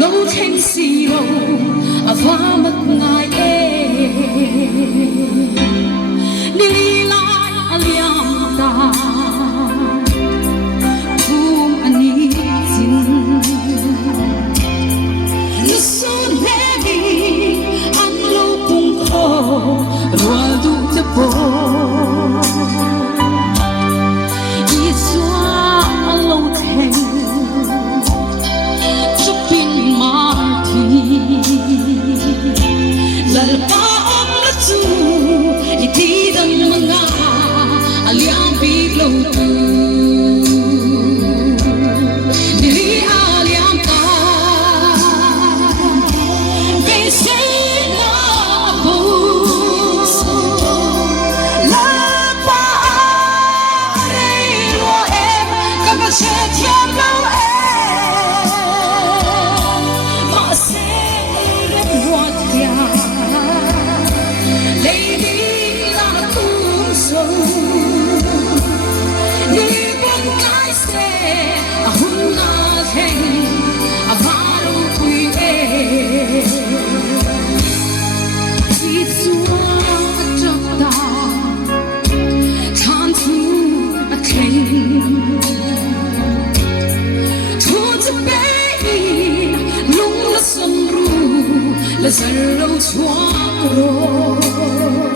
lâu thanh xì lâu và mất ngài đi lại liam ta cùng anh xin xuân hè đi anh lâu cùng khổ rồi đủ cho bố ý xóa lâu thanh chúc pin mà thì lalpa om na chu iti dam mga aliang big lâu tu dili aliang ka về say na bu lalpa re lo em ka ba che thiam lâu là giờ lâu chua rồi